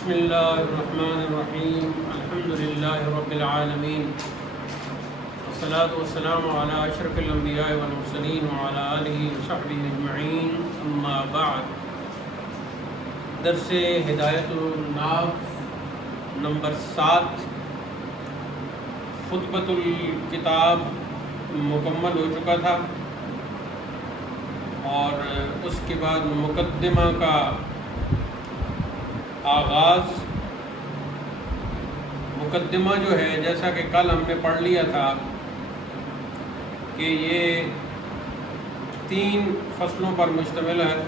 بسم اللہ الرحمن الرحیم الحمد للہ رب العالمین والصلاة والسلام علی اشرف الانبیاء والمرسلین وعلی آلہ وصحبہ اجمعین اما بعد. درس ہدایت الناف نمبر 7 خطبۃ الکتاب مکمل ہو چکا تھا، اور اس کے بعد مقدمہ کا آغاز. مقدمہ جو ہے، جیسا کہ کل ہم نے پڑھ لیا تھا کہ یہ 3 فصلوں پر مشتمل ہے.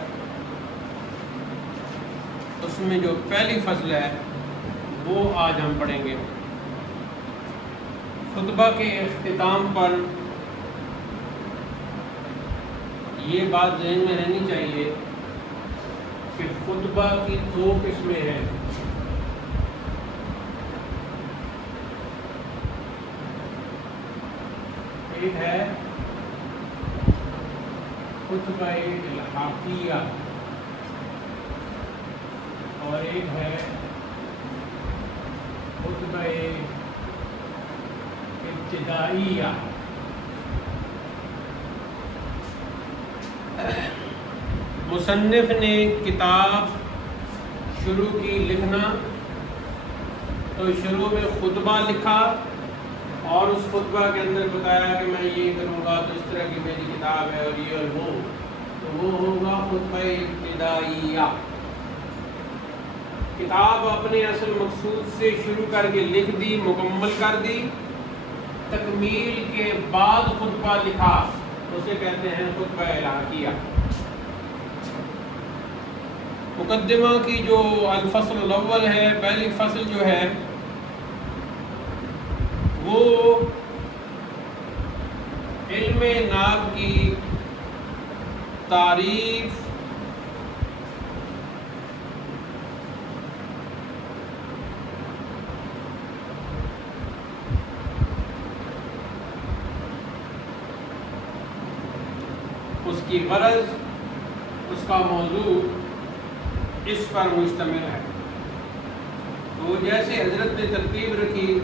اس میں جو پہلی فصل ہے وہ آج ہم پڑھیں گے. خطبہ کے اختتام پر یہ بات ذہن میں رہنی چاہیے کہ خطبہ کی 2 قسمیں ہیں. ایک ہے خطبہ الحاقیہ اور ایک ہے خطبہ ابتدائیہ. مصنف نے کتاب شروع کی لکھنا تو شروع میں خطبہ لکھا، اور اس خطبہ کے اندر بتایا کہ میں یہ کروں گا تو اس طرح کی میری کتاب ہے اور یہ اور وہ، تو وہ ہوگا خطبہ ابتدائیہ. کتاب اپنے اصل مقصود سے شروع کر کے لکھ دی، مکمل کر دی، تکمیل کے بعد خطبہ لکھا، اسے کہتے ہیں خطبہ الحاقیہ. مقدمہ کی جو الفصل الاول ہے، پہلی فصل جو ہے وہ علم نحو کی تعریف، اس کی غرض، اس کا موضوع اس پر مشتمل ہے. تو جیسے حضرت نے ترتیب رکھی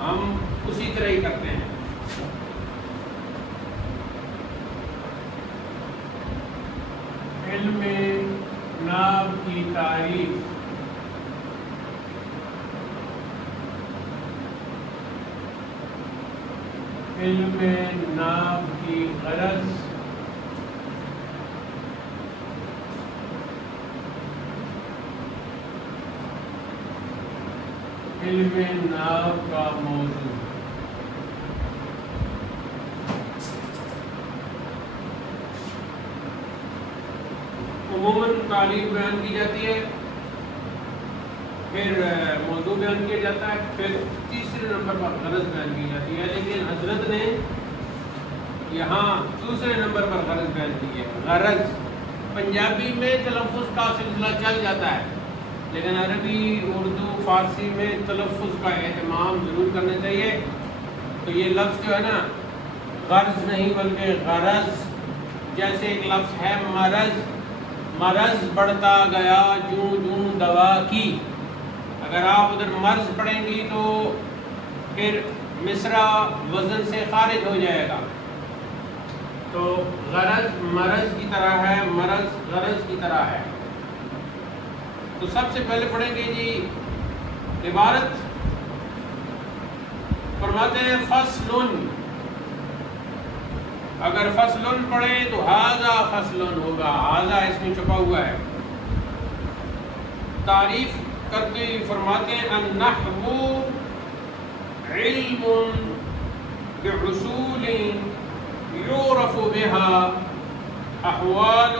ہم اسی طرح ہی کرتے ہیں. علم نحو کی تعریف، علم نحو کی غرض، علم نحو کا موضوع. عموماً تعریف بیان کی جاتی ہے، پھر موضوع بیان کیا جاتا ہے، پھر تیسرے نمبر پر غرض بیان کی جاتی ہے. لیکن حضرت نے یہاں دوسرے نمبر پر غرض بیان کی ہے. غرض پنجابی میں تلفظ کا سلسلہ چل جاتا ہے، لیکن عربی، اردو، فارسی میں تلفظ کا اہتمام ضرور کرنا چاہیے. تو یہ لفظ جو ہے نا، غرض نہیں بلکہ غرض. جیسے ایک لفظ ہے مرض، مرض بڑھتا گیا جوں جوں دوا کی. اگر آپ ادھر مرض پڑھیں گی تو پھر مصرع وزن سے خارج ہو جائے گا. تو غرض مرض کی طرح ہے، مرض غرض کی طرح ہے. تو سب سے پہلے پڑھیں گے جی عبارت. فرماتے ہیں فصل. اگر فصل پڑھیں تو ھذا فصل ہوگا، ھذا اس میں چھپا ہوا ہے. تعریف کرتے ہوئے فرماتے ہیں النحو علم بحصول یعرف بها احوال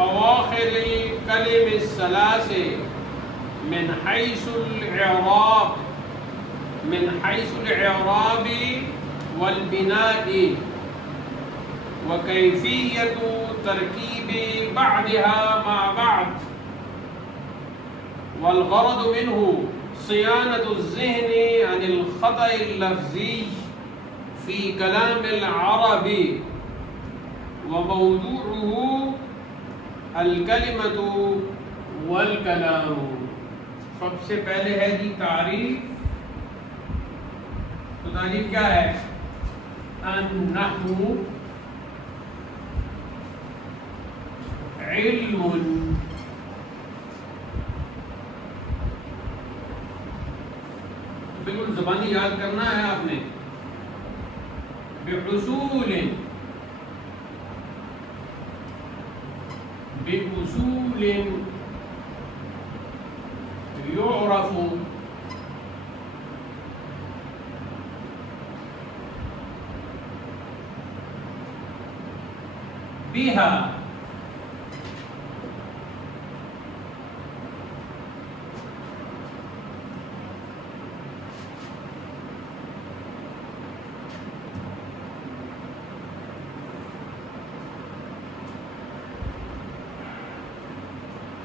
اواخر الکلم الثلاث من حیث الاعراب والبناء وکیفیت ترکیب بعضها مع بعض، والغرض منه صيانة الذهن عن الخطأ اللفظي في كلام العرب، وموضوعه الکلمۃ والکلام. سب سے پہلے ہے جی تعریف. تو تعریف کیا ہے؟ النحو علم بالکل زبانی یاد کرنا ہے آپ نے. بأصول يعرف بها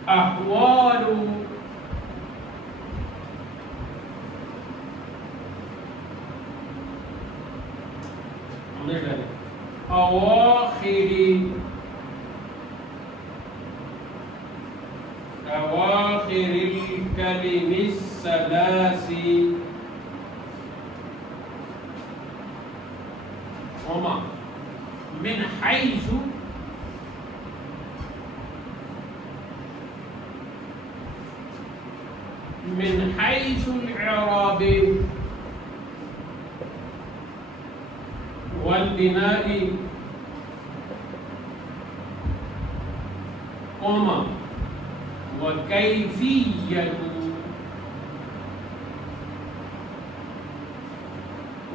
أحوال أواخر الكلم الثلاث وما من حيث الإعراب والبناء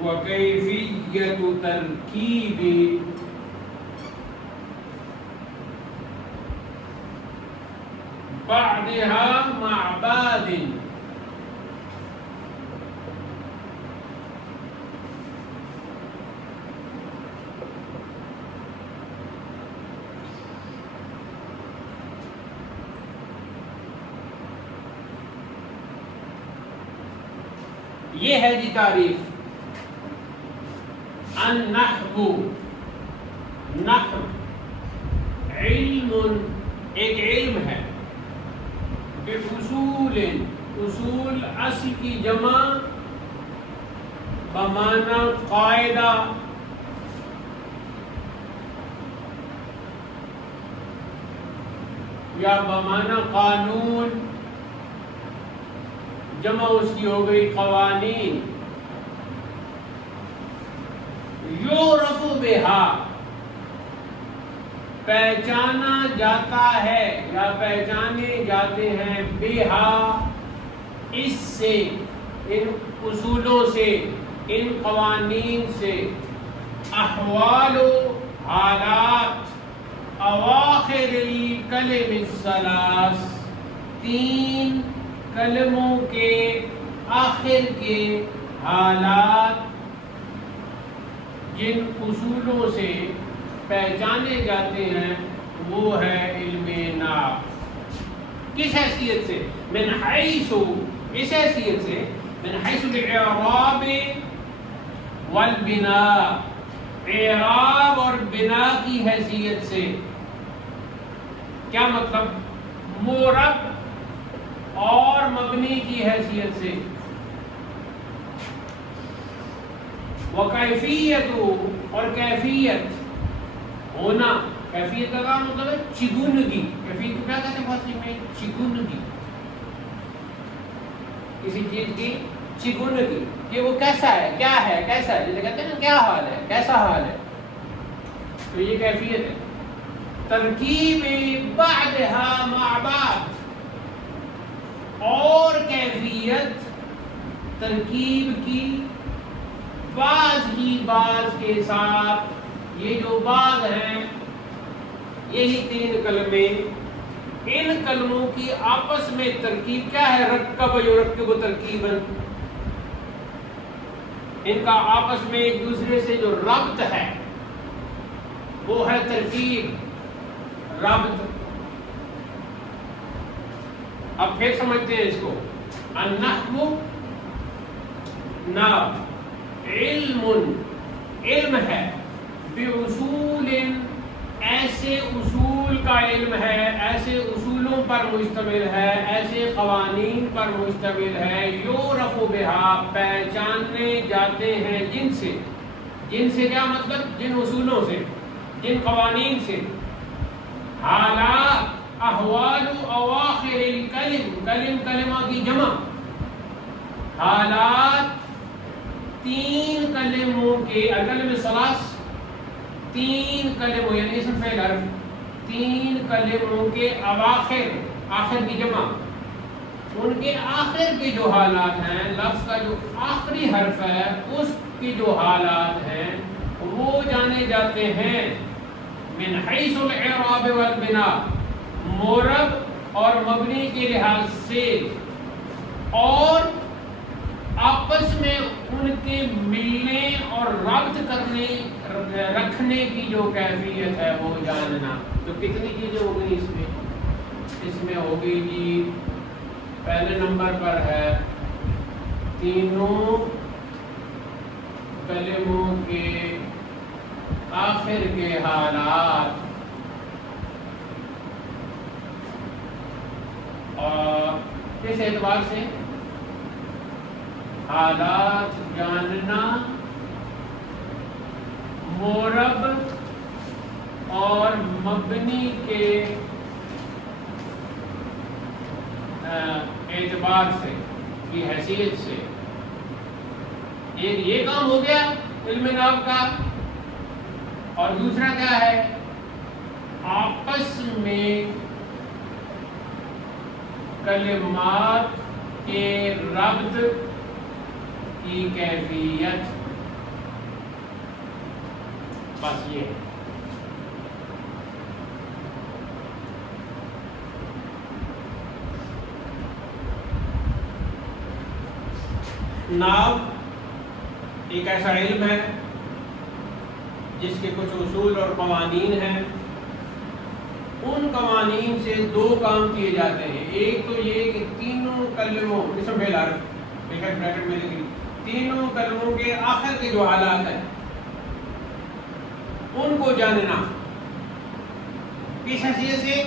وكيفية تركيب بعضها مع بعض. یہ ہے جی تعریف. النحو نحو علم ایک علم ہے. بأصول اصول اصل کی جمع بمعنی قاعدہ یا بمعنی قانون جمع اس کی ہو گئی قوانین. یعرف بہا پہچانا جاتا ہے یا پہچانے جاتے ہیں بہا اس سے ان اصولوں سے ان قوانین سے. احوال حالات اواخر الکلم الثلاث تین کلموں کے آخر کے حالات جن اصولوں سے پہچانے جاتے ہیں وہ ہے علم نحو. کس حیثیت سے؟ من حیث اس حیثیت سے من حیث الاعراب والبناء اعراب اور بنا کی حیثیت سے. کیا مطلب؟ مورب اور مبنی کی حیثیت سے. وکیفیت اور کیفیت ہونا. کیفیت کا مطلب ہے چگونگی. کیفیت کو کیا کہتے ہیں فارسی میں؟ چگونگی. کسی چیز کی چگونگی کہ وہ کیسا ہے، کیا ہے، کیسا ہے. جیسے کہتے ہیں نا کیا حال ہے، کیسا حال ہے. تو یہ کیفیت ہے. ترکیب بعضها مع بعض اور کیفیت ترکیب کی بعض ہی بعض کے ساتھ. یہ جو بعض ہیں یہی تین کلمے، ان کلموں کی آپس میں ترکیب کیا ہے؟ رکب یرکب ترکیبا. ان کا آپس میں ایک دوسرے سے جو ربط ہے وہ ہے ترکیب، ربط. اب پھر سمجھتے ہیں اس کو. النحو نحو علم علم ہے. بأصول ایسے اصول کا علم ہے، ایسے اصولوں پر مشتمل ہے، ایسے قوانین پر مشتمل ہے، یعرف بہا پہچانے جاتے ہیں جن سے، جن سے کیا مطلب؟ جن اصولوں سے، جن قوانین سے، حالات احوال اواخر الکلم، کلم کلمہ کی جمع، حالات تین کلموں کے، الکلم ثلاث، تین کلموں یعنی اسم فعل حرف، تین کلموں کے اواخر، آخر کی جمع، ان کے آخر کے جو حالات ہیں، لفظ کا جو آخری حرف ہے اس کی جو حالات ہیں وہ جانے جاتے ہیں من حیث الاعراب والبناء، مورب اور مبنی کے لحاظ سے، اور آپس میں ان کے ملنے اور ربط کرنے رکھنے کی جو کیفیت ہے وہ جاننا۔ تو کتنی چیزیں ہو گئی اس میں؟ اس میں ہوگی جی پہلے نمبر پر ہے تینوں کلموں کے آخر کے حالات، اور کس اعتبار سے؟ حالات جاننا مورب اور مبنی کے اعتبار سے، کی حیثیت سے۔ ایک یہ کام ہو گیا علم نحو کا، اور دوسرا کیا ہے؟ آپس میں کلمات کے ربط کی کیفیت، بس یہ ہے۔ نحو ایک ایسا علم ہے جس کے کچھ اصول اور قوانین ہیں، ان قوانین سے دو کام کیے جاتے ہیں۔ ایک تو یہ کہ تینوں کلموں، اسم فعل حرف، بریکٹ میں لکھی، تینوں کلموں کے آخر کے جو حالات ہیں ان کو جاننا، کس حیثیت سے؟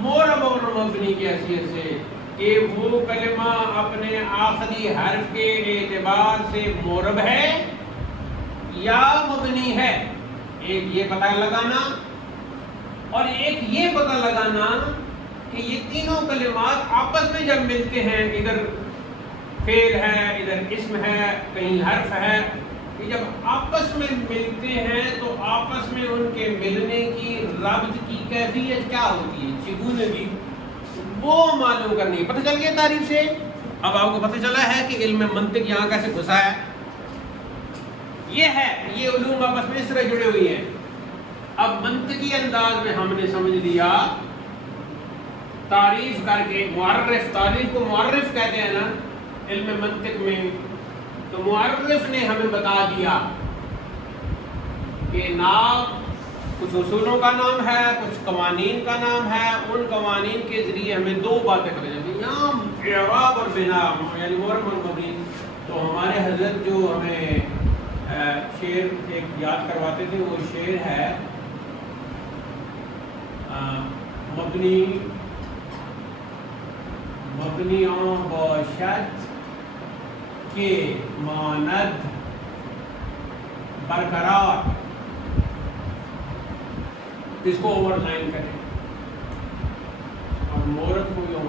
مورب اور مبنی کی حیثیت سے، کہ وہ کلمہ اپنے آخری حرف کے اعتبار سے مورب ہے یا مبنی ہے، ایک یہ پتہ لگانا، اور ایک یہ پتہ لگانا کہ یہ تینوں کلمات آپس میں جب ملتے ہیں، ادھر فعل ہے، ادھر اسم ہے، کہیں حرف ہے، کہ جب آپس میں ملتے ہیں تو آپس میں ان کے ملنے کی ربط کی کیفیت کیا ہوتی ہے، چگونگی، وہ معلوم کرنی ہے۔ پتہ چل گیا تعریف سے؟ اب آپ کو پتہ چلا ہے کہ علم منطق یہاں کیسے گھسا ہے۔ یہ ہے، یہ علوم آپس میں اس طرح جڑے ہوئی ہیں۔ اب منطقی انداز میں ہم نے سمجھ لیا، تعریف کر کے، معرف، تعریف کو معرف کہتے ہیں نا علم منطق میں، تو معرف نے ہمیں بتا دیا کہ نام کچھ اصولوں کا نام ہے، کچھ قوانین کا نام ہے، ان قوانین کے ذریعے ہمیں دو باتیں کریں جاتی ہیں، یہاں اعراب اور بنا، یعنی مورب اور مبنی۔ تو ہمارے حضرت جو ہمیں شعر ایک یاد کرواتے تھے، وہ شعر ہے مبنیوں باشد کے ماند برقرار، اس کو اوور لائن کریں اور مورب کو یوں،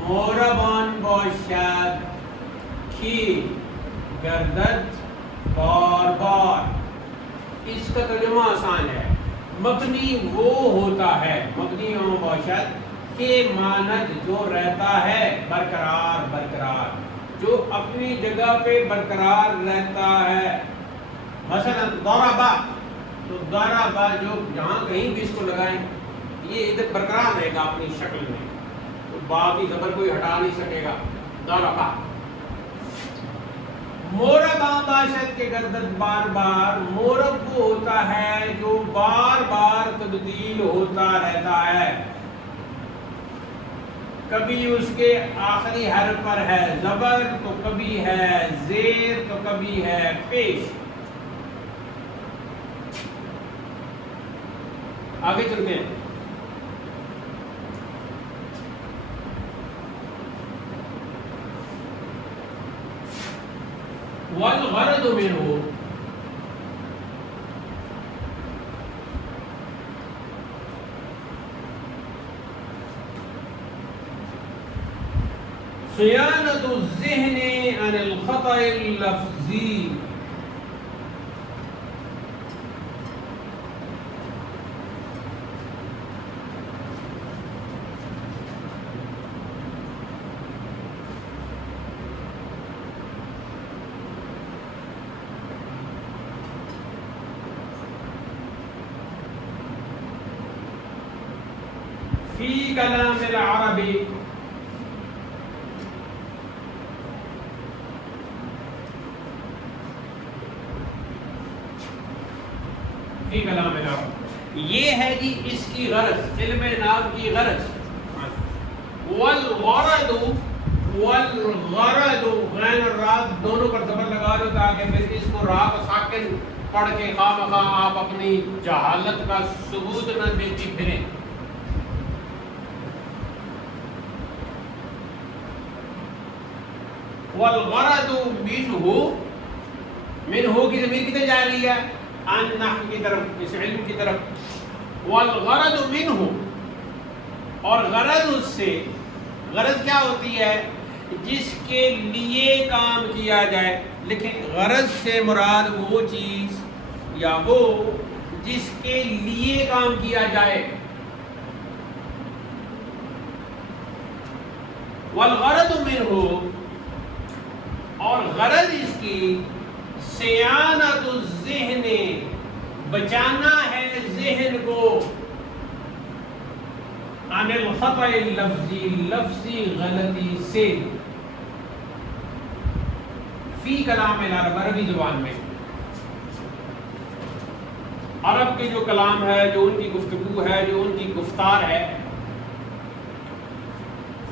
موربان باشد کی گردد بار بار۔ اس کا ترجمہ آسان ہے، مبنی وہ ہوتا ہے، مبنی باشد کے ماند جو رہتا ہے، برقرار، برقرار، جو اپنی جگہ پہ برقرار رہتا ہے۔ مثلا ضربا، تو ضربا جو جہاں کہیں بھی اس کو لگائیں یہ ادھر برقرار رہے گا اپنی شکل میں، تو بات کی زبر کوئی ہٹا نہیں سکے گا۔ ضربا، مورب باشد کے گردد بار بار، مورب وہ ہوتا ہے جو بار بار تبدیل ہوتا رہتا ہے، کبھی اس کے آخری حرف پر ہے زبر، تو کبھی ہے زیر، تو کبھی ہے پیش۔ آگے چلتے ہیں۔ والغرض منه صيانة الذهن عن الخطأ اللفظي. في كلام العربي فی کلام العرب، یہ ہے جی اس کی غرض، علم نحو کی غرض. والغرض والغرض غین اور را دونوں پر زبر لگا لو تاکہ پھر اس کو را کو ساکن پڑھ کے خواہ آپ اپنی جہالت کا ثبوت نہ دیتی پھریں. والغرض منہ کی ضمیر کدھر جا رہی ہے؟ ان نحو کی طرف، اس علم کی طرف. والغرض منہ، اور غرض اس سے، غرض کیا ہوتی ہے؟ جس کے لیے کام کیا جائے. لیکن غرض سے مراد وہ چیز یا وہ جس کے لیے کام کیا جائے. والغرض منہ، اور غرض اس کی صیانت الذہن، بچانا ہے ذہن کو عن الخطأ اللفظی، لفظی غلطی سے. فی کلام العرب، عربی زبان میں. عرب کے جو کلام ہے، جو ان کی گفتگو ہے، جو ان کی گفتار ہے،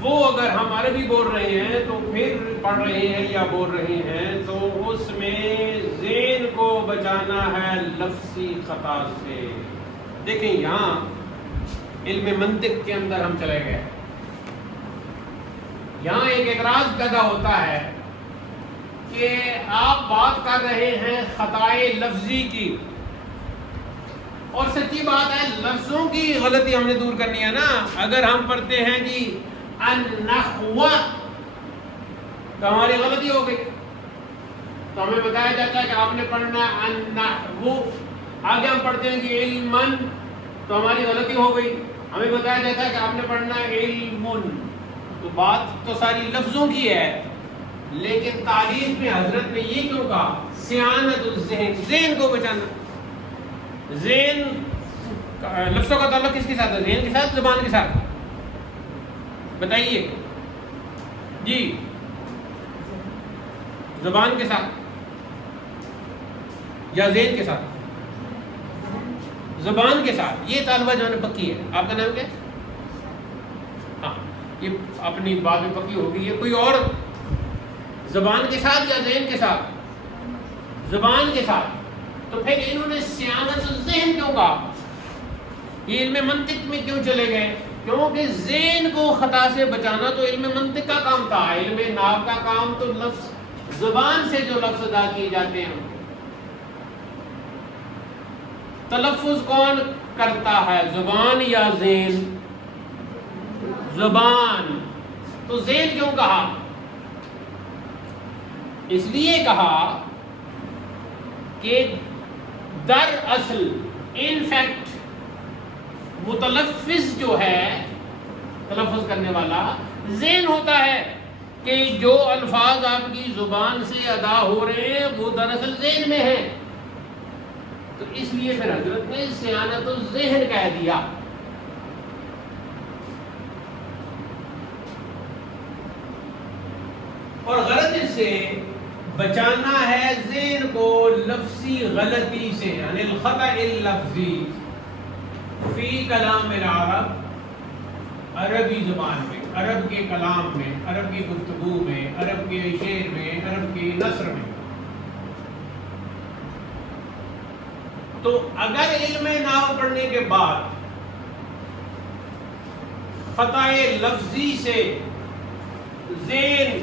وہ اگر ہم عربی بول رہے ہیں تو پھر پڑھ رہے ہیں یا بول رہے ہیں تو اس میں ذہن کو بچانا ہے لفظی خطا سے. دیکھیں یہاں علم منطق کے اندر ہم چلے گئے. یہاں ایک اعتراض پیدا ہوتا ہے کہ آپ بات کر رہے ہیں خطائے لفظی کی، اور سچی بات ہے لفظوں کی غلطی ہم نے دور کرنی ہے نا. اگر ہم پڑھتے ہیں جی النحو تو ہماری غلطی ہو گئی، تو ہمیں بتایا جاتا ہے کہ آپ نے پڑھنا ہے النحو. آگے ہم پڑھتے ہیں کہ علما تو ہماری غلطی ہو گئی، ہمیں بتایا جاتا ہے کہ آپ نے پڑھنا ہے علم. تو بات تو ساری لفظوں کی ہے، لیکن تعریف میں حضرت نے یہ کیوں کہا؟ صیانت الذہن، ذہن کو بچانا. ذہن لفظوں کا تعلق کس کے ساتھ ہے؟ ذہن کے ساتھ، زبان کے ساتھ؟ بتائیے جی. زبان کے ساتھ یا ذہن کے ساتھ؟ زبان کے ساتھ. یہ طالبہ جو ہے پکی ہے. آپ کا نام کیا ہے؟ ہاں، یہ اپنی بات میں پکی ہوگی. یہ کوئی اور زبان کے ساتھ یا ذہن کے ساتھ؟ زبان کے ساتھ. تو پھر انہوں نے صیانت الذہن کیوں کہا؟ یہ علم منطق میں کیوں چلے گئے؟ کیونکہ ذہن کو خطا سے بچانا تو علم منطق کا کام تھا. علم نحو کا کام تو لفظ، زبان سے جو لفظ ادا کیے جاتے ہیں، تلفظ کون کرتا ہے، زبان یا ذہن؟ زبان. تو ذہن کیوں کہا؟ اس لیے کہا کہ در اصل ان فیکٹ متلفظ جو ہے، تلفظ کرنے والا ذہن ہوتا ہے کہ جو الفاظ آپ کی زبان سے ادا ہو رہے ہیں وہ دراصل ذہن میں ہیں. تو اس لیے پھر حضرت نے صیانت الذہن کہہ دیا. اور غرض اس سے بچانا ہے ذہن کو لفظی غلطی سے، یعنی الخطأ اللفظی. فی کلام العرب، عربی زبان میں، عرب کے کلام میں، عرب کی گفتگو میں، عرب کے شعر میں، عرب کی نثر میں. تو اگر علم نحو پڑھنے کے بعد خطائے لفظی سے ذہن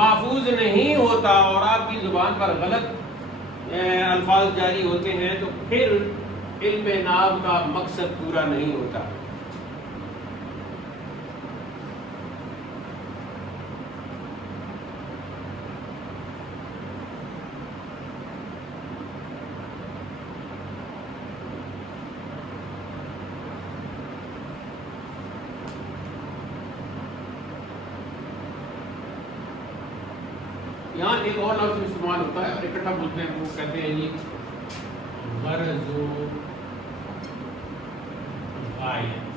محفوظ نہیں ہوتا اور آپ کی زبان پر غلط الفاظ جاری ہوتے ہیں تو پھر علم نحو کا مقصد پورا نہیں ہوتا۔ یہاں ایک اور لفظ استعمال ہوتا ہے اور اکٹھا بولتے ہیں، وہ کہتے ہیں جی غرض و غایت۔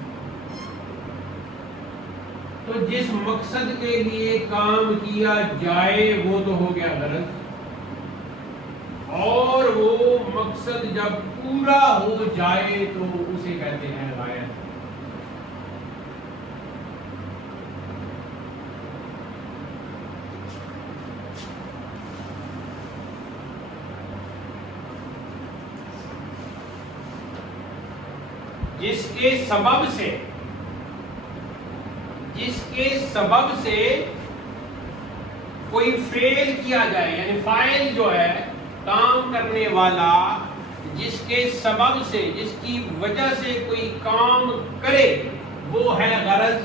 تو جس مقصد کے لیے کام کیا جائے وہ تو ہو گیا غرض، اور وہ مقصد جب پورا ہو جائے تو اسے کہتے ہیں غایت۔ جس کے سبب سے کوئی فعل کیا جائے، یعنی فاعل جو ہے کام کرنے والا، جس کے سبب سے، جس کی وجہ سے کوئی کام کرے وہ ہے غرض۔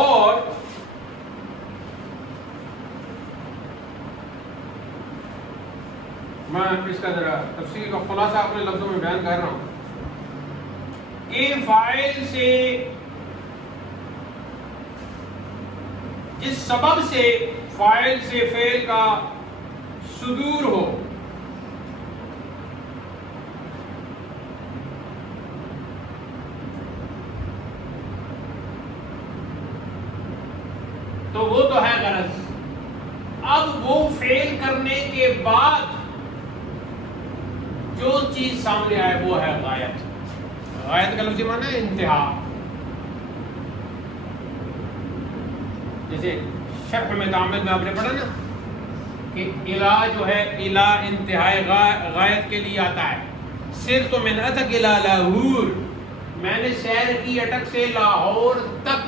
اور میں اس کا ذرا تفصیل کا خلاصہ اپنے لفظوں میں بیان کر رہا ہوں کہ فاعل سے، جس سبب سے فاعل سے فعل کا صدور ہو، تو وہ تو ہے غرض۔ اب وہ فعل کرنے کے بعد جو چیز سامنے آئے وہ ہے غایت۔ غایت کا لفظی معنی ہے انتہا۔ جیسے شرح میں تعامل میں آپ نے پڑھا نا کہ الہ جو ہے، الہ انتہائی غایت کے لیے آتا ہے۔ سرت من اتک الى لاہور، میں نے سیر کی اٹک سے لاہور تک،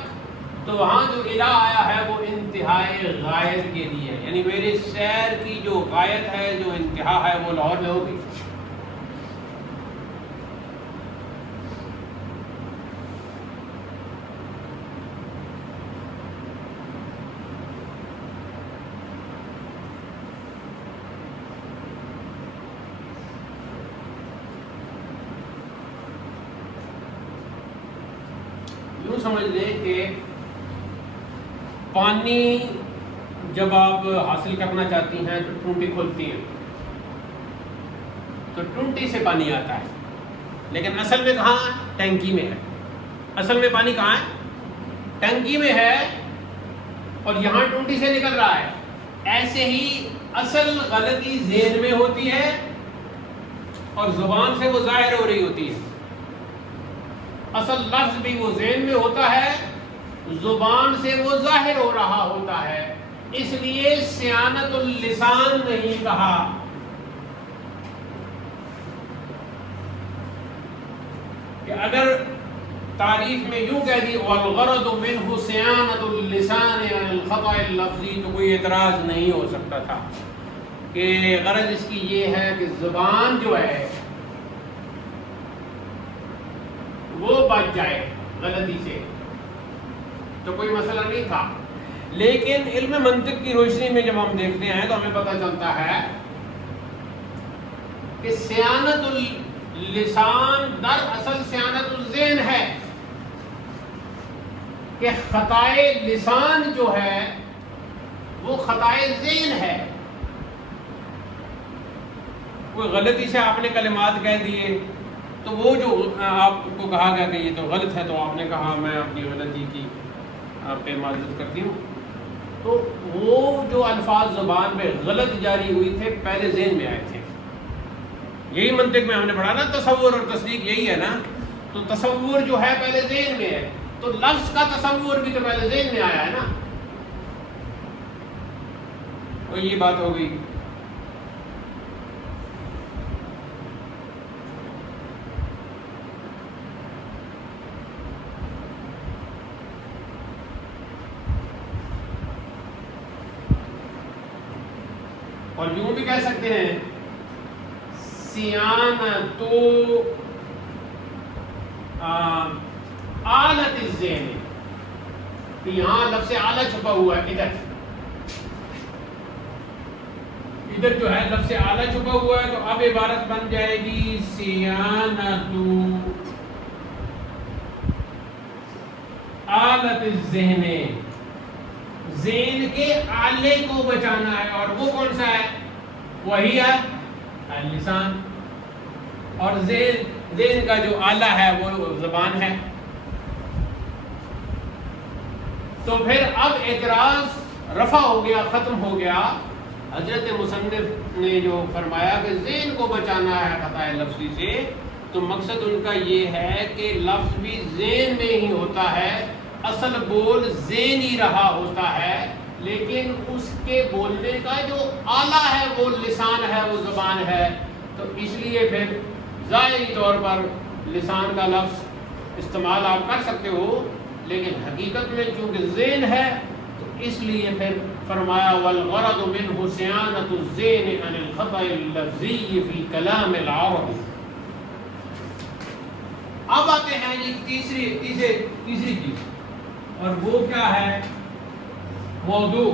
تو وہاں جو الہ آیا ہے وہ انتہائی غایت کے لیے، یعنی میری سیر کی جو غایت ہے، جو انتہا ہے، وہ لاہور میں ہوگی۔ یوں سمجھ لیں کہ پانی جب آپ حاصل کرنا چاہتی ہیں تو ٹونٹی کھولتی ہیں، تو ٹونٹی سے پانی آتا ہے، لیکن اصل میں کہاں ہے؟ ٹینکی میں ہے۔ اصل میں پانی کہاں ہے؟ ٹینکی میں ہے، اور یہاں ٹونٹی سے نکل رہا ہے۔ ایسے ہی اصل غلطی ذہن میں ہوتی ہے اور زبان سے وہ ظاہر ہو رہی ہوتی ہے۔ اصل لفظ بھی وہ ذہن میں ہوتا ہے، زبان سے وہ ظاہر ہو رہا ہوتا ہے، اس لیے صیانت اللسان نہیں کہا۔ کہ اگر تعریف میں یوں کہہ دی والغرض منہ صیانت اللسان عن الخطأ اللفظی، تو کوئی اعتراض نہیں ہو سکتا تھا کہ غرض اس کی یہ ہے کہ زبان جو ہے وہ بچ جائے غلطی سے، تو کوئی مسئلہ نہیں تھا۔ لیکن علم منطق کی روشنی میں جب ہم دیکھتے ہیں تو ہمیں پتہ چلتا ہے کہ صیانت اللسان در اصل صیانت الذہن ہے، کہ خطائے لسان جو ہے وہ خطائے ذہن ہے۔ کوئی غلطی سے آپ نے کلمات کہہ دیے، تو وہ جو آپ کو کہا گیا کہ یہ تو غلط ہے، تو آپ نے کہا میں اپنی غلطی کی آپ پہ معذرت کرتی ہوں، تو وہ جو الفاظ زبان میں غلط جاری ہوئی تھے پہلے ذہن میں آئے تھے۔ یہی منطق میں ہم نے پڑھا نا، تصور اور تصدیق یہی ہے نا۔ تو تصور جو ہے پہلے ذہن میں ہے، تو لفظ کا تصور بھی تو پہلے ذہن میں آیا ہے نا۔ تو یہ بات ہو گئی۔ اور یوں بھی کہہ سکتے ہیں سیانتو آلت الذہن، یہاں لفظ آلہ چھپا ہوا ہے، ادھر جو ہے لفظ آلہ چھپا ہوا ہے، تو اب عبارت بن جائے گی سیانتو آلت الذہن، ذہن کے آلے کو بچانا ہے، اور وہ کون سا ہے؟ وہی ہے اللسان، اور ذہن کا جو آلہ ہے وہ زبان ہے۔ تو پھر اب اعتراض رفع ہو گیا، ختم ہو گیا۔ حضرت مصنف نے جو فرمایا کہ ذہن کو بچانا ہے خطا لفظی سے، تو مقصد ان کا یہ ہے کہ لفظ بھی ذہن میں ہی ہوتا ہے، اصل بول ذہن ہی رہا ہوتا ہے، لیکن اس کے بولنے کا جو آلہ ہے وہ لسان ہے، وہ زبان ہے، تو اس لیے پھر ظاہری طور پر لسان کا لفظ استعمال آپ کر سکتے ہو، لیکن حقیقت میں چونکہ ذہن ہے تو اس لیے پھر فرمایا والغرض منه صيانة الذهن عن الخطأ اللفظي في كلام العرب۔ اب آتے ہیں جی تیسری چیز، اور وہ کیا ہے؟ موضوع۔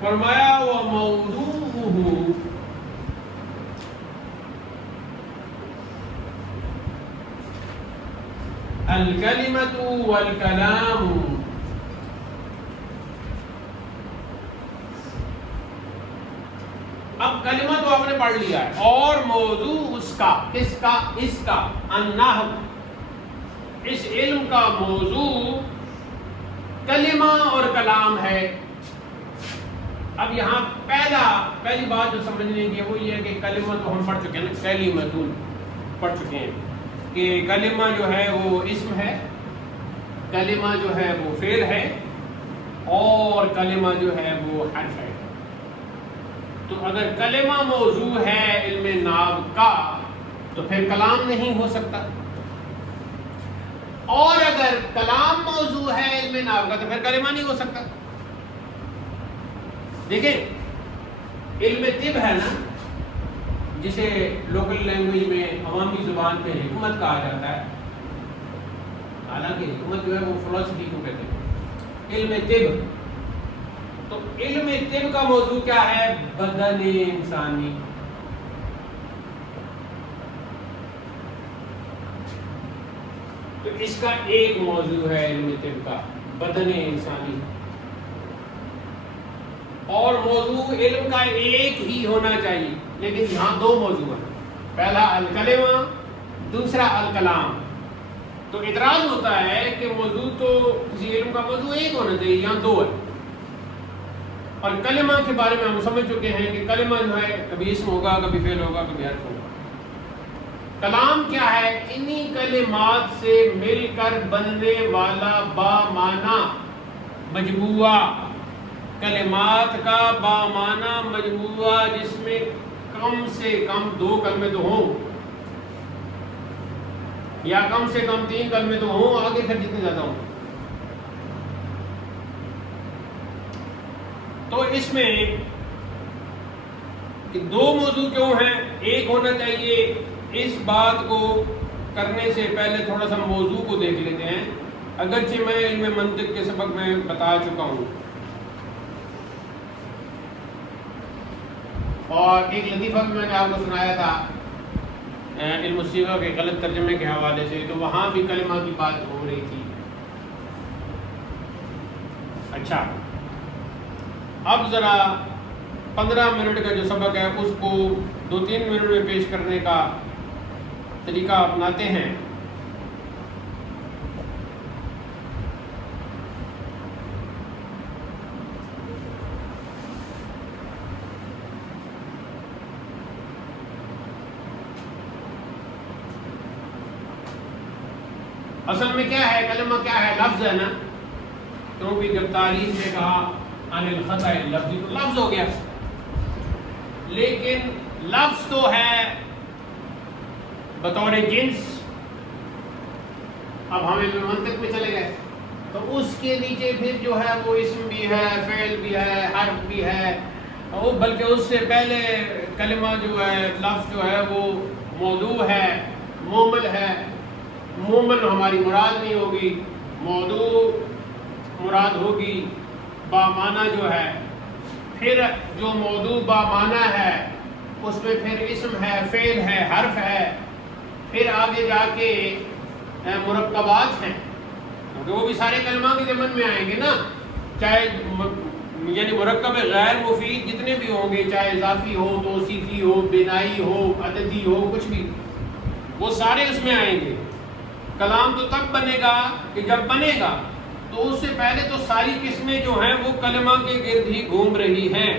فرمایا وموضوعه الکلمۃ والکلام۔ اب کلمہ تو آپ نے پڑھ لیا ہے، اور موضوع اس کا، کس کا؟ اس کا، النحو، اس علم کا موضوع کلمہ اور کلام ہے۔ اب یہاں پہلی بات جو سمجھنے کی ہے وہ یہ ہے کہ کلمہ تو ہم پڑھ چکے ہیں نا، کلمۃ پڑھ چکے ہیں کہ کلمہ جو ہے وہ اسم ہے، کلمہ جو ہے وہ فعل ہے، اور کلمہ جو ہے وہ حرف ہے۔ تو اگر کلمہ موضوع ہے علم نحو کا تو پھر کلام نہیں ہو سکتا، اور اگر کلام موضوع ہے علم نحو کا تو پھر کلمہ نہیں ہو سکتا۔ دیکھیں علم طب ہے نا، جسے لوکل لینگویج میں عوامی زبان پہ حکمت کہا جاتا ہے، حالانکہ حکمت جو ہے وہ فلسفی کو کہتے ہیں، علم طب۔ تو علم طب کا موضوع کیا ہے؟ بدن انسانی۔ تو اس کا ایک موضوع ہے علم طب کا، بدن انسانی، اور موضوع علم کا ایک ہی ہونا چاہیے، لیکن یہاں دو موضوع ہیں، پہلا الکلمہ، دوسرا الکلام۔ تو اعتراض ہوتا ہے کہ موضوع تو کسی علم کا موضوع ایک ہونا چاہیے، یہاں دو ہے۔ اور کلمہ کے بارے میں ہم سمجھ چکے ہیں کہ کلمہ جو ہے کبھی اسم ہوگا، کبھی فعل ہوگا، کبھی حرف ہوگا۔ کلام کیا ہے؟ انہی کلمات سے مل کر بننے والا بامعنی مجموعہ، کلمات کا بامعنی مجموعہ، جس میں کم سے کم 2 کلمے تو ہوں، یا کم سے کم 3 کلمے تو ہوں، آگے پھر جتنے زیادہ ہوں۔ تو اس میں 2 موضوع کیوں ہیں؟ ایک ہونا چاہیے۔ اس بات کو کرنے سے پہلے تھوڑا سا موضوع کو دیکھ لیتے ہیں، اگرچہ میں علم منطق کے سبق میں بتا چکا ہوں، اور ایک لطیفہ بھی میں نے آپ کو سنایا تھا علم الصیغہ کے غلط ترجمے کے حوالے سے، تو وہاں بھی کلمہ کی بات ہو رہی تھی۔ اچھا، اب ذرا 15 منٹ کا جو سبق ہے اس کو 2-3 منٹ میں پیش کرنے کا طریقہ اپناتے ہیں۔ اصل میں کیا ہے؟ کلمہ کیا ہے؟ لفظ ہے نا، کیونکہ جب تعریف نے کہا عن الخطأ اللفظی تو لفظ ہو گیا، لیکن لفظ تو ہے بطور جنس۔ اب ہم علم منطق میں چلے گئے تو اس کے نیچے پھر جو ہے وہ اسم بھی ہے، فعل بھی ہے، حرف بھی ہے، بلکہ اس سے پہلے کلمہ جو ہے، لفظ جو ہے وہ موضوع ہے، مومل ہے. مومل ہماری مراد نہیں ہوگی، موضوع مراد ہوگی. بامانہ جو ہے، پھر جو موضوع بامانہ ہے اس میں پھر اسم ہے، فعل ہے، حرف ہے، پھر آگے جا کے مرکبات ہیں، کیونکہ وہ بھی سارے کلمہ کے ضمن میں آئیں گے نا. چاہے یعنی مرکب غیر مفید جتنے بھی ہوں گے، چاہے اضافی ہو، توصیفی ہو، بنائی ہو، عددی ہو، کچھ بھی، وہ سارے اس میں آئیں گے. کلام تو تب بنے گا کہ جب بنے گا، تو اس سے پہلے تو ساری قسمیں جو ہیں وہ کلمہ کے گرد ہی گھوم رہی ہیں.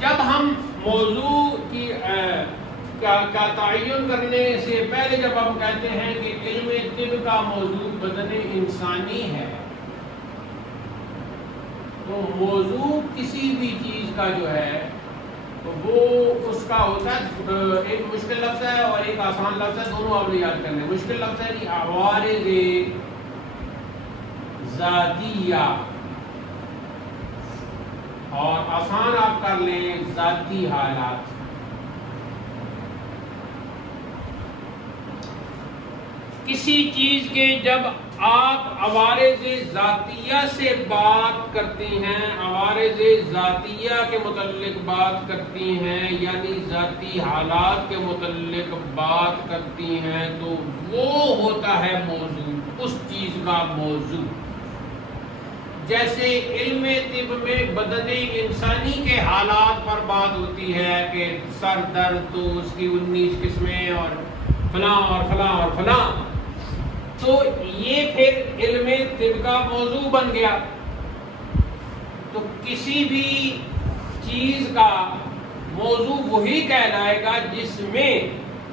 جب ہم موضوع کا تعین کرنے سے پہلے جب ہم کہتے ہیں کہ علم طب کا موضوع بدن انسانی ہے، تو موضوع کسی بھی چیز کا جو ہے وہ اس کا ہوتا ہے، ایک مشکل لفظ ہے اور ایک آسان لفظ ہے، دونوں آپ نے یاد کرنے. مشکل لفظ ہے کہ عوارض ذاتیہ، اور آسان آپ کر لیں ذاتی حالات. کسی چیز کے جب آپ عوارض ذاتیہ سے بات کرتی ہیں، عوارض ذاتیہ کے متعلق بات کرتی ہیں، یعنی ذاتی حالات کے متعلق بات کرتی ہیں، تو وہ ہوتا ہے موضوع، اس چیز کا موضوع. جیسے علم طب میں بدن انسانی کے حالات پر بات ہوتی ہے کہ سر درد تو اس کی 19 قسمیں اور فلاں اور فلاں اور فلاں، تو یہ پھر علم طب کا موضوع بن گیا. تو کسی بھی چیز کا موضوع وہی کہلائے گا جس میں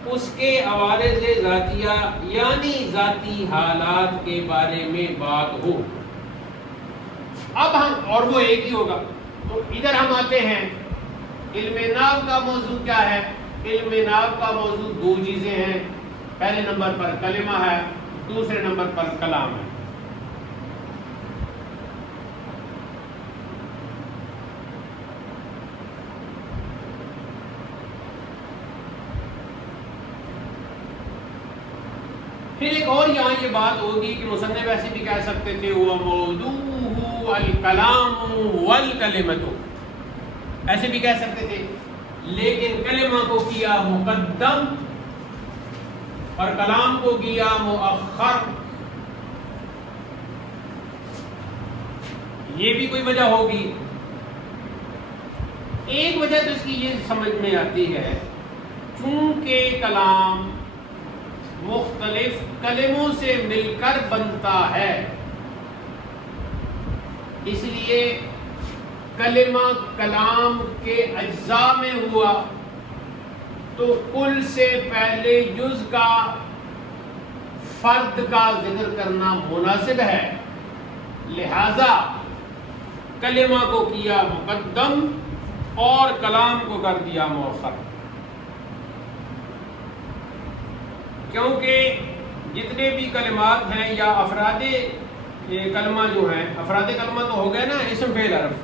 اس کے عوارض ذاتیہ یعنی ذاتی حالات کے بارے میں بات ہو. اب ہم، اور وہ ایک ہی ہوگا. تو ادھر ہم آتے ہیں، علم نحو کا موضوع کیا ہے؟ علم نحو کا موضوع دو چیزیں ہیں. پہلے نمبر پر کلمہ ہے، دوسرے نمبر پر کلام ہے. پھر ایک اور یہاں یہ بات ہوگی کہ مصنف ایسے بھی کہہ سکتے تھے وہ موضوع الکلام والکلمۃ، ایسے بھی کہہ سکتے تھے، لیکن کلمہ کو کیا مقدم اور کلام کو کیا مؤخر. یہ بھی کوئی وجہ ہوگی. ایک وجہ تو اس کی یہ سمجھ میں آتی ہے، چونکہ کلام مختلف کلموں سے مل کر بنتا ہے، اس لیے کلمہ کلام کے اجزاء میں ہوا تو کل سے پہلے جز کا فرد کا ذکر کرنا مناسب ہے، لہذا کلمہ کو کیا مقدم اور کلام کو کر دیا مؤخر. کیونکہ جتنے بھی کلمات ہیں یا افراد کلمہ جو ہیں، افراد کلمہ تو ہو گئے نا اسم فعل حرف،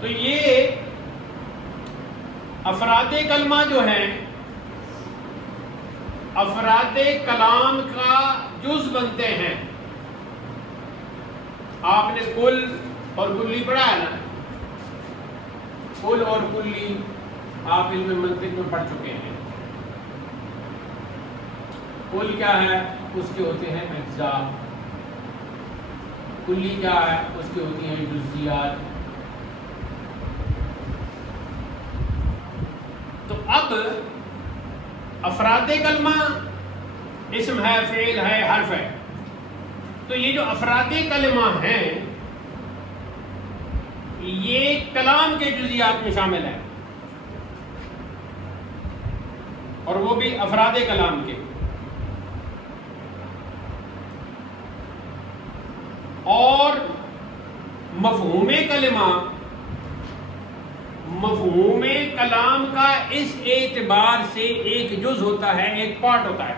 تو یہ افراد کلمہ جو ہیں افراد کلام کا جز بنتے ہیں. آپ نے کل اور کلی پڑھا ہے نا، کل اور کلی آپ علم منطق میں پڑھ چکے ہیں. کل کیا ہے؟ اس کے ہوتے ہیں اجزاء. کلی کیا ہے؟ اس کی ہوتی ہیں جزیات. تو اب افراد کلمہ اسم ہے، فعل ہے، حرف ہے. تو یہ جو افراد کلمہ ہیں یہ کلام کے جزیات میں شامل ہے، اور وہ بھی افراد کلام کے. اور مفہوم کلمہ مفہوم کلام کا اس اعتبار سے ایک جز ہوتا ہے، ایک پارٹ ہوتا ہے.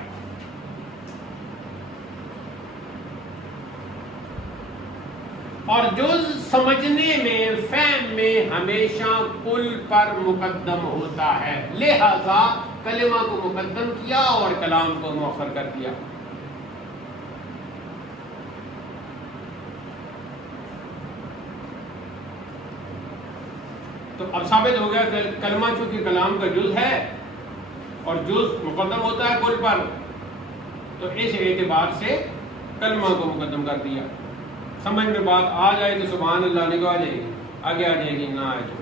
اور جز سمجھنے میں، فہم میں ہمیشہ کل پر مقدم ہوتا ہے، لہذا کلمہ کو مقدم کیا اور کلام کو مؤخر کر دیا۔ تو اب ثابت ہو گیا کہ کلمہ چونکہ کلام کا جز ہے اور جز مقدم ہوتا ہے کل پر، تو اس اعتبار سے کلمہ کو مقدم کر دیا۔ سمجھ میں بات آ جائے تو سبحان اللہ لکھو، آ جائے گی، آگے آ جائے گی، نہ آئے تو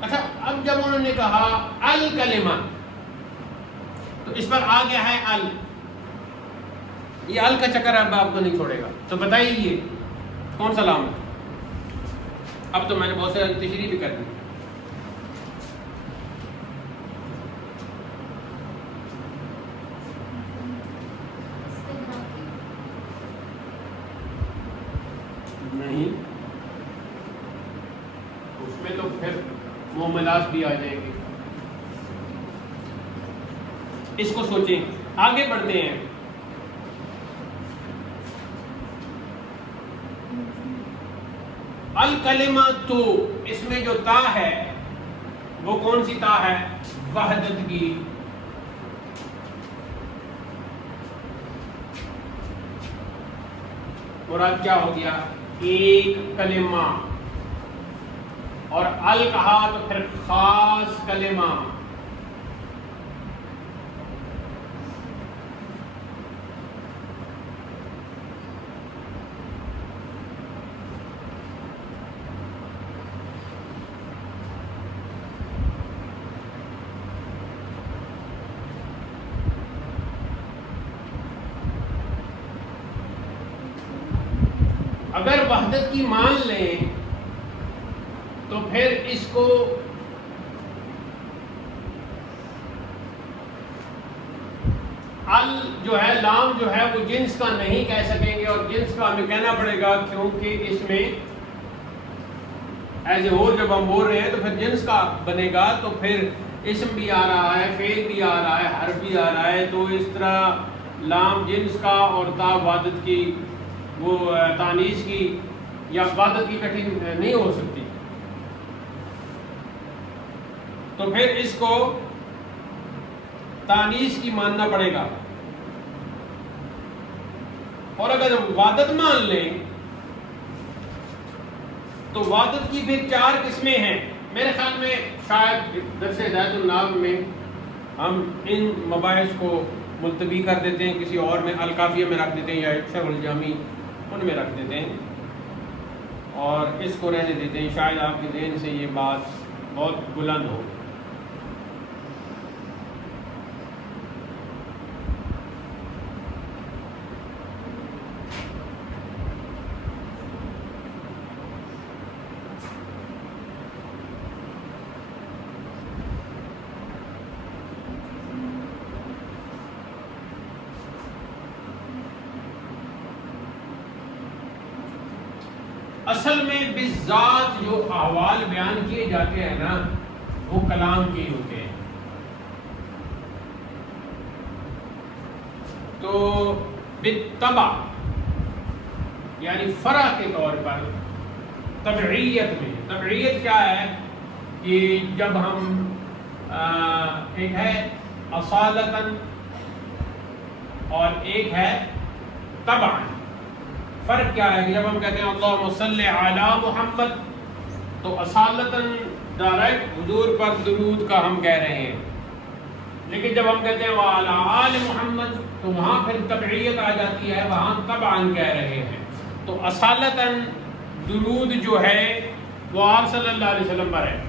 اچھا۔ اب جب انہوں نے کہا الکلمہ، تو اس پر آ گیا ہے ال، یہ ال کا چکر اب آپ کو نہیں چھوڑے گا، تو بتائیے یہ کون سا لام ہے؟ اب تو میں نے بہت سے تشریح بھی کر دی۔ نہیں، اس میں تو پھر معاملات بھی آ جائیں گے۔ اس کو سوچیں، آگے بڑھتے ہیں۔ الکلمہ تو، اس میں جو تا ہے وہ کون سی تا ہے؟ وحدت کی۔ مراد کیا ہو گیا؟ ایک کلمہ، اور ال کہا تو پھر خاص کلمہ۔ اگر وحدت کی مان لیں تو پھر اس کو ال جو ہے، لام جو ہے، وہ جنس کا نہیں کہہ سکیں گے، اور جنس کا ہمیں کہنا پڑے گا کیونکہ اس میں ایز اے ہول جب ہم بول رہے ہیں تو پھر جنس کا بنے گا، تو پھر اسم بھی آ رہا ہے، فعل بھی آ رہا ہے، حرف بھی آ رہا ہے، تو اس طرح لام جنس کا اور تا وحدت کی، وہ تانیث کی یا وحدت کی کٹھی نہیں ہو سکتی، تو پھر اس کو تانیث کی ماننا پڑے گا۔ اور اگر وحدت مان لیں تو وحدت کی پھر 4 قسمیں ہیں۔ میرے خیال میں شاید درس ہدایت الناب میں ہم ان مباحث کو ملتوی کر دیتے ہیں، کسی اور میں، الکافیہ میں رکھ دیتے ہیں یا شرح الجامی ان میں رکھ دیتے ہیں، اور اس کو رہنے دیتے ہیں، شاید آپ کے ذہن سے یہ بات بہت بلند ہو۔ اصل میں بالذات جو احوال بیان کیے جاتے ہیں نا، وہ کلام کے ہی ہوتے ہیں۔ تو بالطبع یعنی فرع کے طور پر، تبعیت میں، تبعیت کیا ہے کہ جب ہم ایک ہے اصالتاً اور ایک ہے طبعاً، فرق کیا ہے کہ جب ہم کہتے ہیں اللہم صلی علی محمد تو اصالتاً ڈائریکٹ حضور پر درود کا ہم کہہ رہے ہیں، لیکن جب ہم کہتے ہیں وعلی آل محمد تو وہاں پھر تبعیت آ جاتی ہے، وہاں طبعاً کہہ رہے ہیں۔ تو اصالتاً درود جو ہے وہ آپ صلی اللہ علیہ وسلم پر ہے،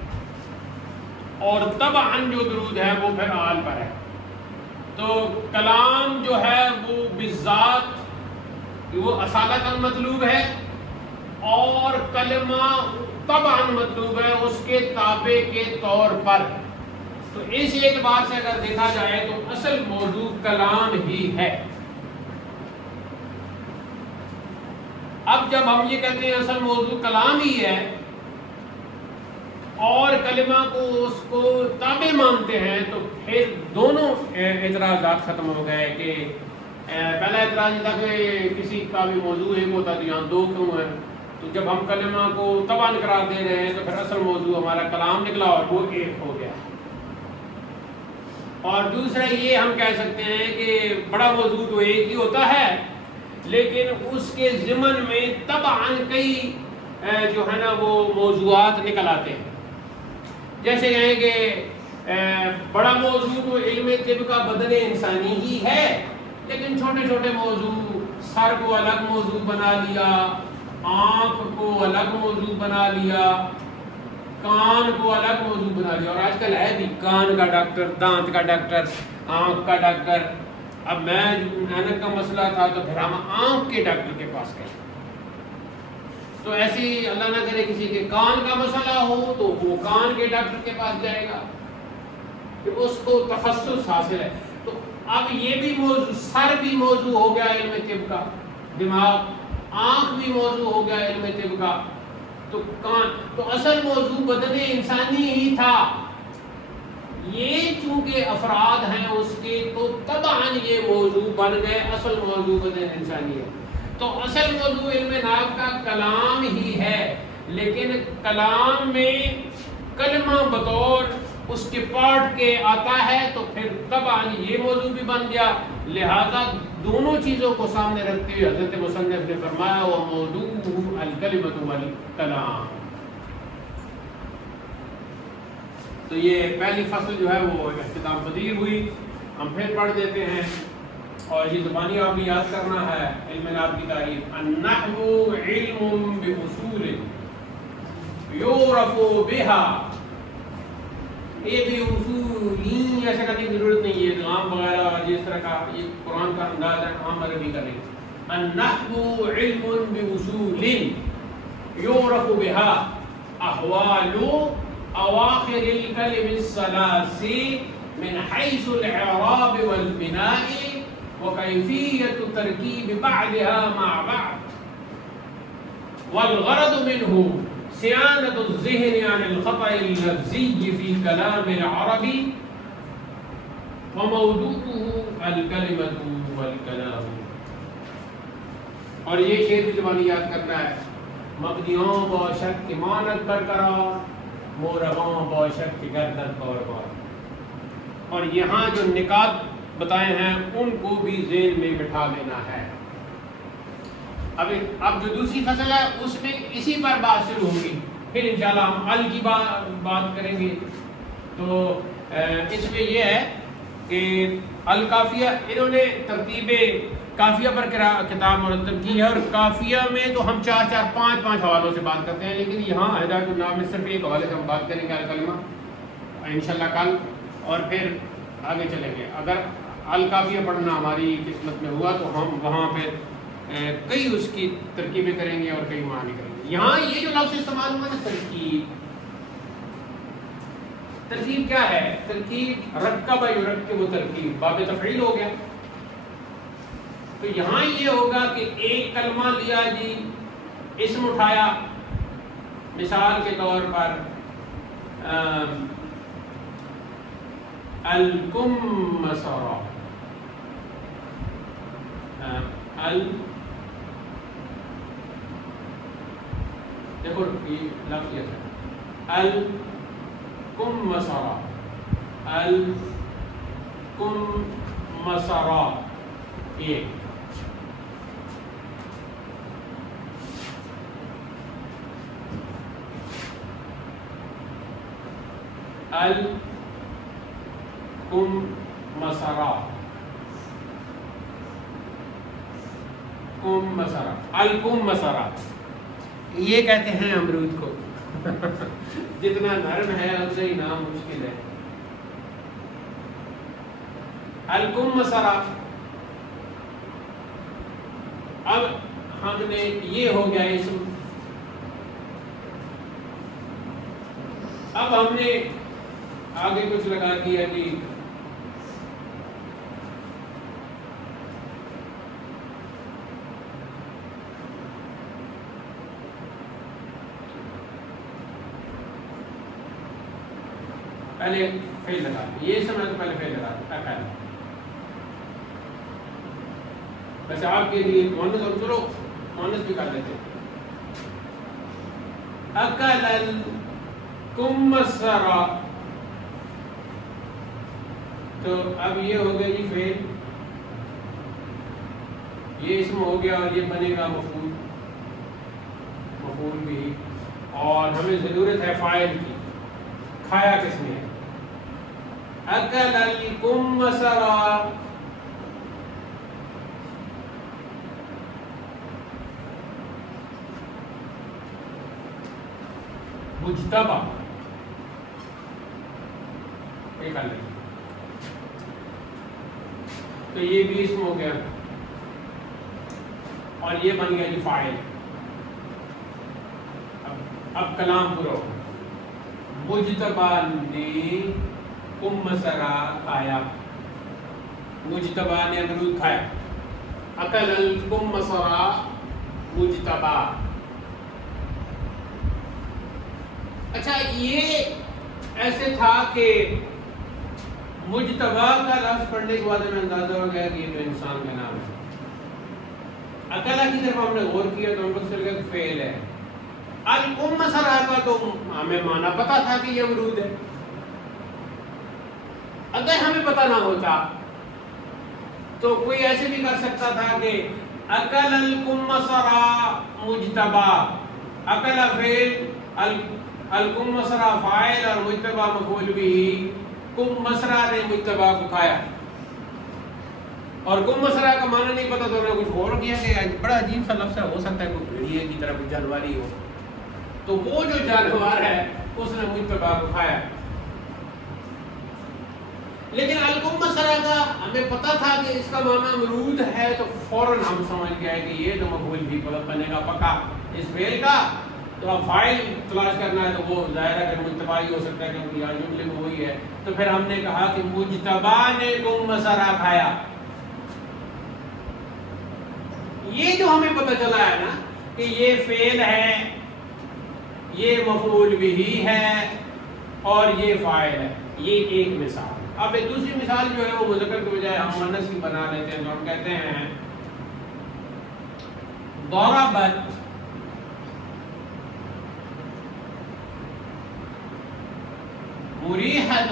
اور طبعاً جو درود ہے وہ پھر آل پر ہے۔ تو کلام جو ہے وہ بالذات وہ اصالتاً مطلوب ہے، اور کلمہ طبعاً مطلوب ہے اس کے تابع کے طور پر۔ تو اس اعتبار سے اگر دیکھا جائے تو اصل موضوع کلام ہی ہے۔ اب جب ہم یہ کہتے ہیں اصل موضوع کلام ہی ہے اور کلمہ کو اس کو تابع مانتے ہیں تو پھر دونوں اعتراضات ختم ہو گئے کہ پہلا اعتراض یہ تھا کہ کسی کا بھی موضوع ایک ہوتا تو یہاں دو کیوں ہے، تو جب ہم کلمہ کو تباہ قرار دے رہے ہیں تو پھر اصل موضوع ہمارا کلام نکلا اور وہ ایک ہو گیا۔ اور دوسرا یہ ہم کہہ سکتے ہیں کہ بڑا موضوع تو ایک ہی ہوتا ہے لیکن اس کے ضمن میں تبعاً کئی جو ہے نا وہ موضوعات نکل آتے ہیں، جیسے کہیں کہ بڑا موضوع تو علم طب کا بدن انسانی ہی ہے لیکن چھوٹے چھوٹے موضوع، سر کو الگ موضوع بنا لیا، آنکھ کو الگ موضوع بنا لیا، کان کو الگ موضوع بنا لیا، اور آج کل ہے بھی کان کا ڈاکٹر، دانت کا ڈاکٹر، آنکھ کا ڈاکٹر۔ اب میں اینک کا مسئلہ تھا تو پھر ہم آنکھ کے ڈاکٹر کے پاس گئے، تو ایسی اللہ نہ کرے کسی کے کان کا مسئلہ ہو تو وہ کان کے ڈاکٹر کے پاس جائے گا کہ اس کو تخصص حاصل ہے۔ تو اب یہ بھی موضوع، سر بھی موضوع ہو گیا علم طب کا، دماغ، آنکھ بھی موضوع ہو گیا علم طب کا، تو کان، تو اصل موضوع بدن انسانی ہی تھا۔ یہ چونکہ افراد ہیں اس کے تو تبعاً یہ موضوع بن گئے، اصل موضوع بدن انسانی ہے۔ تو اصل موضوع علم ناف کا کلام ہی ہے، لیکن کلام میں کلمہ بطور اس کے پارٹ کے آتا ہے تو پھر تبعاً یہ موضوع بھی بن گیا۔ لہذا دونوں چیزوں کو سامنے رکھتے ہوئے حضرت مصنف نے فرمایا وَمَوْضُوعُ الْكَلِمَةُ وَالْكَلَامُ۔ تو یہ پہلی فصل جو ہے وہ اختتام پذیر ہوئی، ہم پھر پڑھ دیتے ہیں، اور یہ زبانی آپ نے یاد کرنا ہے۔ علم نحو کی تعریف: النحو علم بأصول یعرف بها، یہ بھی اصولی ایسا کرنے کی ضرورت نہیں ہے، ادغام وغیرہ جس طرح کا یہ قرآن کا انداز ہے، عام عربی کا نہیں۔ النحو علم بأصول یعرف بها احوال اواخر الکلم الثلاث من حيث الاعراب والبناء وكيفية تركيب بعضها مع بعض، والغرض منه صيانة الذهن عن الخطأ اللفظي في كلام العرب، وموضوعه الكلمة والكلام۔ اور یہ شعر کی زبانی یاد کرنا ہے: مقدیوں باشد کی مانت برقرار، مورغاں باشد کی گردن بار بار۔ اور یہاں جو نکات بتائے ہیں ان کو بھی ذہن میں بٹھا لینا ہے۔ اب جو دوسری فصل ہے اس میں اسی پر بات شروع ہوگی، پھر انشاءاللہ ہم ال کی بات کریں گے۔ تو اس میں یہ ہے کہ الکافیہ، انہوں نے ترتیب کافیہ پر کتاب مرتب کی ہے، اور کافیہ میں تو ہم 4-4 5 حوالوں سے بات کرتے ہیں، لیکن یہاں ہدایت الناف میں صرف ایک حوالے سے ہم بات کریں گے الکلمہ انشاءاللہ کل، اور پھر آگے چلیں گے۔ اگر الکافیہ پڑھنا ہماری قسمت میں ہوا تو ہم وہاں پہ کئی اس کی ترکیبیں کریں گے اور کئی معنی کریں گے۔ یہاں یہ جو لفظ استعمال ہوا نا ترکیب، ترکیب کیا ہے؟ ترکیب رکب یرکب ترکیب، باب تفعیل ہو گیا۔ تو یہاں یہ ہوگا کہ ایک کلمہ لیا جی، اسم اٹھایا، مثال کے طور پر الکمثرہ، دیکھو یہ لفظ یہ ہے الکمثرہ، الکمثرہ، یہ الکمثرہ، کمثرہ، الکمثرہ، یہ کہتے ہیں امرود کو۔ جتنا نرم ہے اسے ہی نام مشکل ہے۔ الکمثرہ، اب ہم نے یہ ہو گیا اسم، اب ہم نے آگے کچھ لگا دیا کہ پہلے فعل لگا دیں، یہ سمجھ تو پہلے فعل لگا دیں اکل. ویسے آپ کے لیے مؤنث ہم چلو مؤنث بھی کر لیتے ہیں. اکل الکمثرا، تو اب یہ ہو گیا جی فعل، یہ اسم ہو گیا اور یہ بنے گا مفعول، مفعول بھی. اور ہمیں ضرورت ہے فاعل کی. کھایا کس نے؟ اکل الکمثرا. مجتبی ایک الگ، تو یہ بھی اسم ہو گیا اور یہ بن گیا جی فاعل. اب کلام پورا ہو. مجتبی نے کمثرا کھایا، مجتبی نے امرود کھایا. اکل الکمثرا مجتبی. اچھا یہ ایسے تھا کہ مجتبی کا لفظ پڑھنے کے بعد ہمیں اندازہ ہو گیا کہ یہ تو انسان کا نام ہے. اکلا کی طرف ہم نے غور کیا تو ہم کو چل گیا کہ فعل ہے. الکمثرا کا تو ہمیں معنی پتا تھا کہ یہ امرود ہے. اگر ہمیں پتا نہ ہوتا تو کوئی ایسے بھی کر سکتا تھا کہ اکل الکمثرا مجتبی، اکل فعل، الکمثرا فاعل اور مجتبی مفعول بھی. کمثرا نے مجتبی کو کھایا اور کمثرا کا معنی نہیں پتا تو انہوں نے کچھ غور کیا کہ بڑا عجیب سا لفظ ہے، ہو سکتا ہے کوئی بھیڑیے کی طرح کوئی جانواری ہو، تو وہ جو جانور ہے اس نے مجتبی کو کھایا. لیکن الکمثرا کا ہمیں پتا تھا کہ اس کا معنی امرود ہے، تو فوراً ہم سمجھ گئے کہ یہ تو مفعول بھی بنے گا پکا اس فعل کا. تو اب فاعل تلاش کرنا ہے تو وہ ظاہر ہے کہ مجتبی ہی ہو سکتا ہے کیونکہ یہاں جملے میں وہی ہے. تو پھر ہم نے کہا کہ مجتبی نے کمثرا کھایا. یہ جو ہمیں پتہ چلا ہے نا کہ یہ فعل ہے، یہ مفعول بھی ہے اور یہ فاعل ہے، یہ ایک مثال. اب ایک دوسری مثال جو ہے وہ مذکر کے بجائے ہم مؤنث کی بنا لیتے ہیں. تو ہم کہتے ہیں ضربت مریحۃ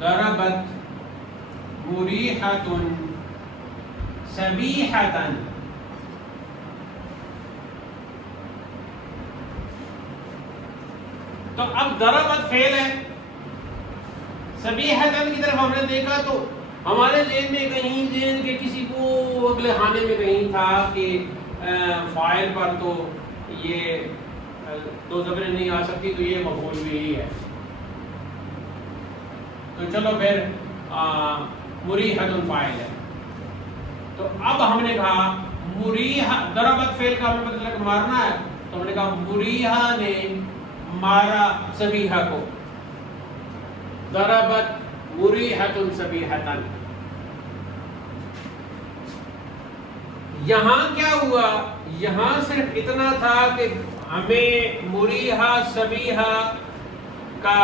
ضربت مریحۃ سبیحۃ. تو اب ضربت فعل ہے، سبیحۃ کی طرف ہم نے دیکھا تو ہمارے ذہن میں کہیں ذہن کے کسی کو اگلے خانے میں کہیں تھا کہ فاعل پر تو یہ دو زبریں نہیں آ سکتی تو یہ مفعول بھی ہے. تو چلو پھر مریحۃ فاعل ہے. تو اب ہم نے کہا مریحہ ضربت فعل کا ہمیں پتہ لگا مارنا ہے، تو ہم نے کہا مریحہ نے مارا سبیحہ کو. ضربت مریحۃ سبیحۃ. یہاں کیا ہوا؟ یہاں صرف اتنا تھا کہ ہمیں مریحہ سبیحہ کا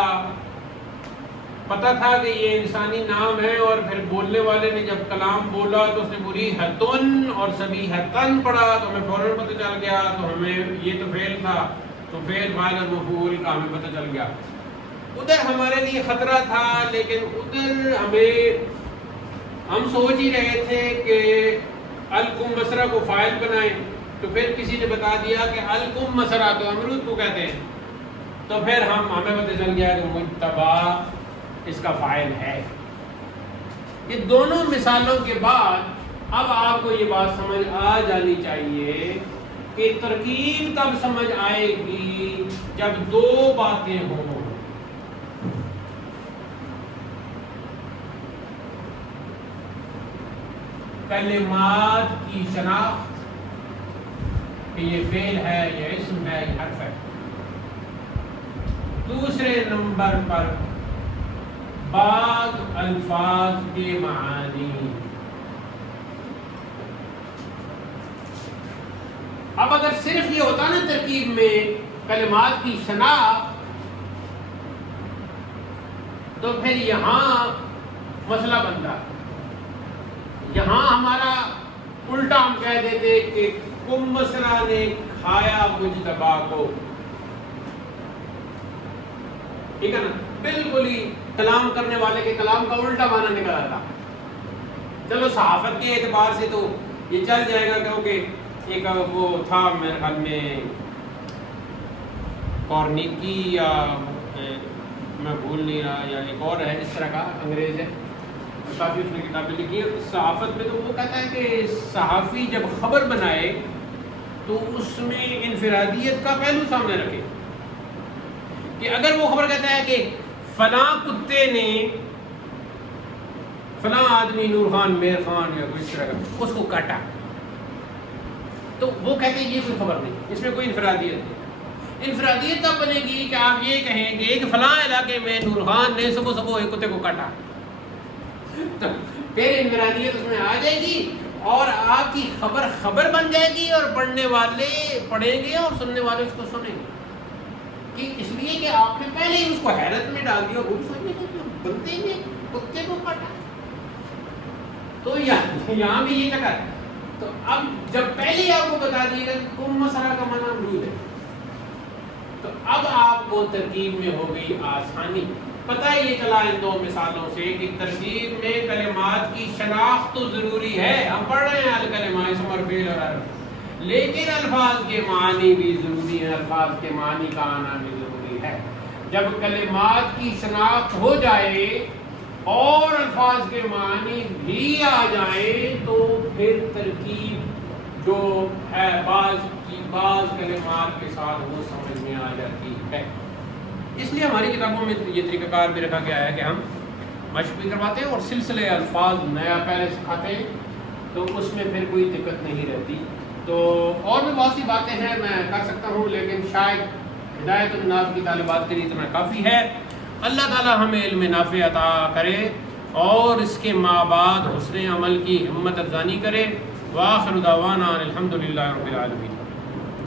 پتا تھا کہ یہ انسانی نام ہے، اور پھر بولنے والے نے جب کلام بولا تو اس نے مریحۃن اور سبیحۃن پڑھا تو ہمیں فوراً پتہ چل گیا. تو ہمیں یہ تو فعل تھا تو فعل فاعل اور مفعول کا ہمیں پتہ چل گیا. ادھر ہمارے لیے خطرہ تھا، لیکن ادھر ہم سوچ ہی رہے تھے کہ الکمثرا کو فاعل بنائیں، تو پھر کسی نے بتا دیا کہ الکمثرا تو امرود کو کہتے ہیں. تو پھر ہمیں پتہ چل گیا کہ مجتبی اس کا فاعل ہے. یہ دونوں مثالوں کے بعد اب آپ کو یہ بات سمجھ آ جانی چاہیے کہ ترکیب تب سمجھ آئے گی جب دو باتیں ہوں. کلمات کی شناخت کہ یہ فعل ہے، یہ اسم ہے، یہ حرف ہے. دوسرے نمبر پر بعض الفاظ کے معانی. اگر صرف یہ ہوتا نا ترکیب میں کلمات کی شناخت تو پھر یہاں مسئلہ بنتا، یہاں ہمارا الٹا ہم کہہ دیتے کہ کم مسرا نے کھایا مجتبا کو، ٹھیک ہے نا، بالکل ہی کلام کرنے والے کے کلام کا الٹا معنی نکل آتا۔ چلو صحافت کے اعتبار سے تو یہ چل جائے گا، کیونکہ ایک وہ تھا میرے خیال میں کورنیکی یا میں بھول نہیں رہا، یا ایک اور ہے اس طرح کا انگریز ہے، کافی اس نے کتابیں لکھی ہے صحافت میں، تو وہ کہتا ہے کہ صحافی جب خبر بنائے تو اس میں انفرادیت کا پہلو سامنے رکھے، کہ اگر وہ خبر کہتا ہے کہ فلاں کتے نے فلاں آدمی نور خان میر خان یا کوئی اس طرح کا اس کو کاٹا، تو وہ کہتے ہیں یہ کوئی خبر نہیں، اس میں کوئی انفرادیت نہیں۔ انفرادیت تب بنے گی کہ آپ یہ کہیں گے کہ فلاں علاقے میں نور خان نے صبح ایک کتے کو کاٹا، پھر انفرادیت اس میں آ جائے گی اور آپ کی خبر بن جائے گی، اور پڑھنے والے پڑھیں گے اور سننے والے اس کو سنیں گے، کہ اس لیے کہ آپ نے پہلے ہی اس کو حیرت میں ڈال دیا، وہ سوچنے کہ بنتے نے کتے کو کاٹا۔ تو یہاں بھی یہ چکر ہے۔ تو اب جب پہلے ہی آپ کو بتا دیے گا کم مسئلہ کا معنی امرود ہے، تو اب آپ کو ترکیب میں ہو گئی آسانی۔ پتہ یہ چلا ان دو مثالوں سے کہ ترکیب میں کلمات کی شناخت تو ضروری ہے، ہم پڑھ رہے ہیں الکلمہ اسم اور فعل اور حرف، لیکن الفاظ کے معنی بھی ضروری ہیں، الفاظ کے معنی کا آنا بھی ضروری ہے۔ جب کلمات کی شناخت ہو جائے اور الفاظ کے معنی بھی آ جائیں تو پھر ترکیب جو ہے بعض کلمات کے ساتھ وہ سمجھ میں آ جاتی ہے۔ اس لیے ہماری کتابوں میں یہ طریقہ کار بھی رکھا گیا ہے کہ ہم مشق بھی کرواتے ہیں اور سلسلے الفاظ نیا پہلے سکھاتے ہیں، تو اس میں پھر کوئی دقت نہیں رہتی۔ تو اور بھی بہت سی باتیں ہیں میں کر سکتا ہوں، لیکن شاید ہدایت الناس کی طالبات کے لیے اتنا کافی ہے۔ اللہ تعالی ہمیں علم نافع عطا کرے اور اس کے ماں بعد حسن عمل کی ہمت افزانی کرے۔ وآخر دعوانا الحمدللہ رب العالمین۔